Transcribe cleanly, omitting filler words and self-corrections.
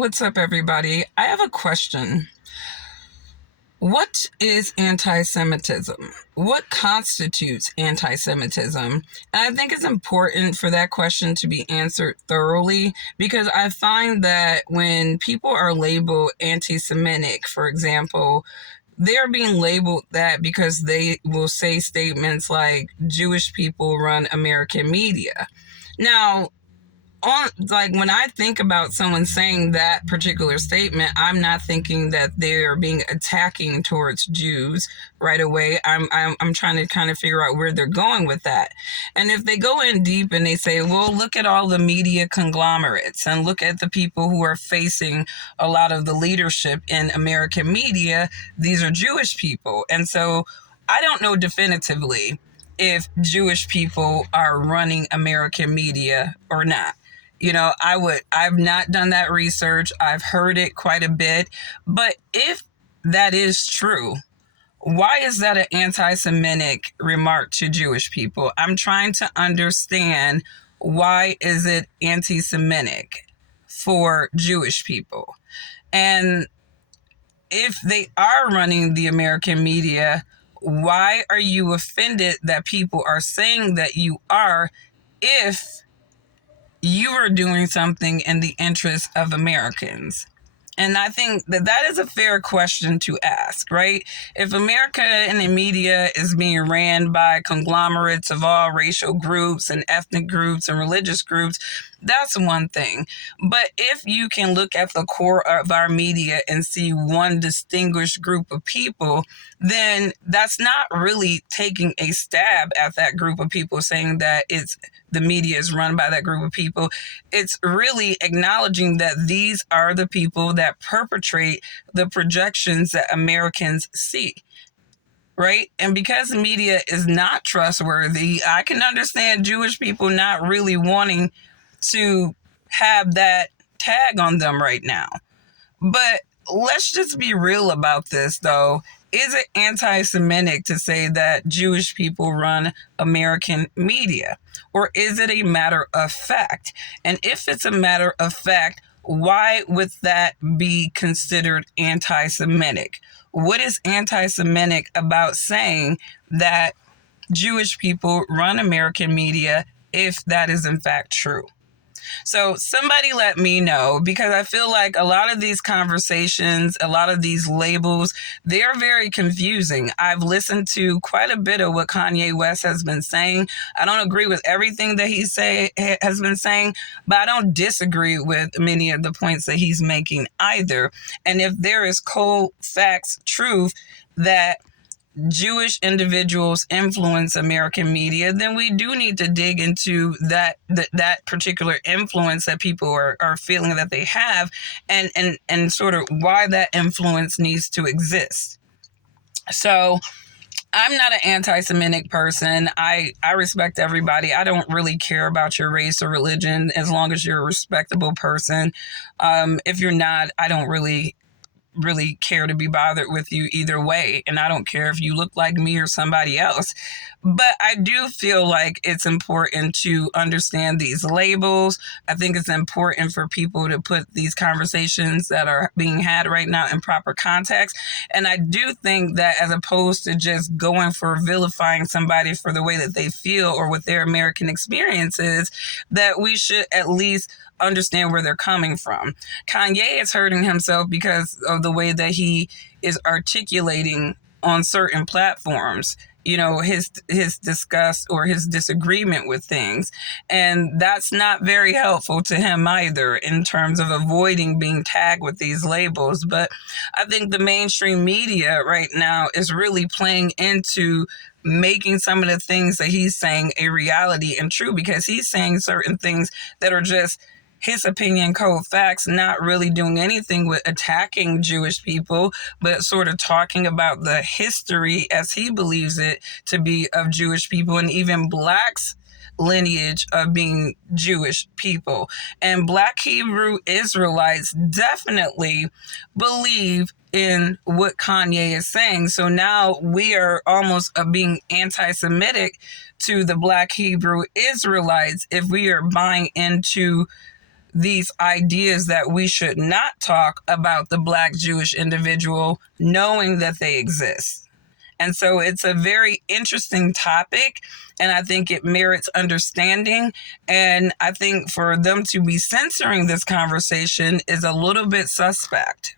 What's up, everybody? I have a question. What is anti-Semitism? What constitutes anti-Semitism? And I think it's important for that question to be answered thoroughly because I find that when people are labeled anti-Semitic, for example, they're being labeled that because they will say statements like Jewish people run American media. Now, when I think about someone saying that particular statement, I'm not thinking that they're being attacking towards Jews right away. I'm trying to kind of figure out where they're going with that. And if they go in deep and they say, well, look at all the media conglomerates and look at the people who are facing a lot of the leadership in American media, these are Jewish people. And so I don't know definitively if Jewish people are running American media or not. I've not done that research. I've heard it quite a bit. But if that is true, why is that an anti-Semitic remark to Jewish people? I'm trying to understand, why is it anti-Semitic for Jewish people? And if they are running the American media, why are you offended that people are saying that you are, if you are doing something in the interest of Americans? And I think that is a fair question to ask, right? If America and the media is being ran by conglomerates of all racial groups and ethnic groups and religious groups, that's one thing. But if you can look at the core of our media and see one distinguished group of people, then that's not really taking a stab at that group of people, saying that the media is run by that group of people. It's really acknowledging that these are the people that perpetrate the projections that Americans see. Right? And because media is not trustworthy, I can understand Jewish people not really wanting to have that tag on them right now. But let's just be real about this, though. Is it anti-Semitic to say that Jewish people run American media? Or is it a matter of fact? And if it's a matter of fact, why would that be considered anti-Semitic? What is anti-Semitic about saying that Jewish people run American media, if that is in fact true? So somebody let me know, because I feel like a lot of these conversations, a lot of these labels, they're very confusing. I've listened to quite a bit of what Kanye West has been saying. I don't agree with everything that he has been saying, but I don't disagree with many of the points that he's making either. And if there is cold facts, truth, that Jewish individuals influence American media, then we do need to dig into that particular influence that people are feeling that they have, and sort of why that influence needs to exist. So I'm not an anti-Semitic person. I respect everybody. I don't really care about your race or religion as long as you're a respectable person. If you're not, I don't really care to be bothered with you either way. And I don't care if you look like me or somebody else. But I do feel like it's important to understand these labels. I think it's important for people to put these conversations that are being had right now in proper context. And I do think that, as opposed to just going for vilifying somebody for the way that they feel or what their American experience is, that we should at least understand where they're coming from. Kanye is hurting himself because of the way that he is articulating on certain platforms, his disgust or his disagreement with things. And that's not very helpful to him either, in terms of avoiding being tagged with these labels. But I think the mainstream media right now is really playing into making some of the things that he's saying a reality and true, because he's saying certain things that are just his opinion, cold facts, not really doing anything with attacking Jewish people, but sort of talking about the history, as he believes it to be, of Jewish people, and even Blacks' lineage of being Jewish people. And Black Hebrew Israelites definitely believe in what Kanye is saying. So now we are almost being anti-Semitic to the Black Hebrew Israelites if we are buying into these ideas that we should not talk about the Black Jewish individual, knowing that they exist. And so it's a very interesting topic, and I think it merits understanding. And I think for them to be censoring this conversation is a little bit suspect.